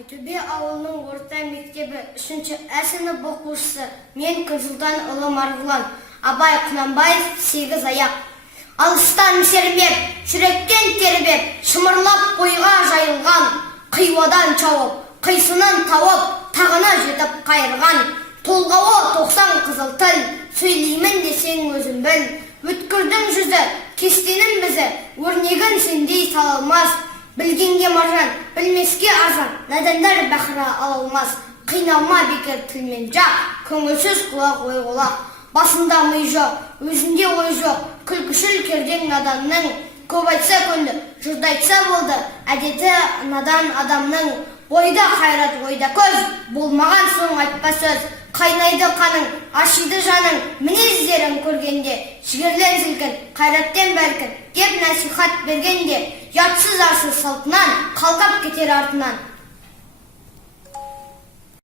Қайтөбе ауылының орта мектебі 3-ші Ә сынып оқушысы мен Күнсұлтанұлы Марғұлан. Абай Құнанбаев 8 аяқ. Алыстан сермеп, жүректен тербеп, шымырлап бойға жайылған, қиуадан шауып, қисынын тауып, тағына жетіп қайырған. Толғауы 90 қызыл тіл, сөйлеймін десең өзің біл. Өткірдің жүзі, кестенің бізі, өрнегін сендей салалмас. Білгенге маржан, білмеске арзан, надандар бақыра алалмас. Қиналма бекер тілмен жақ, көңілсіз құлақ ой құлақ. Басында ми жоқ, өзінде ой жоқ, күлкішіл кердең наданның. Көп айтса көнді, жұрт айтса болды, әдеті надан адамның. Ойда қайрат, ойда көз, болмаған соң айтпа сөз. Қайнайды қаның, ашиды жаның, мінездерін көргенде. Жігерлен зілкін, қайраттен бәлкін, деп насихат бергенде. Ятсыз арсыз салтынан, қалқап кетер артынан.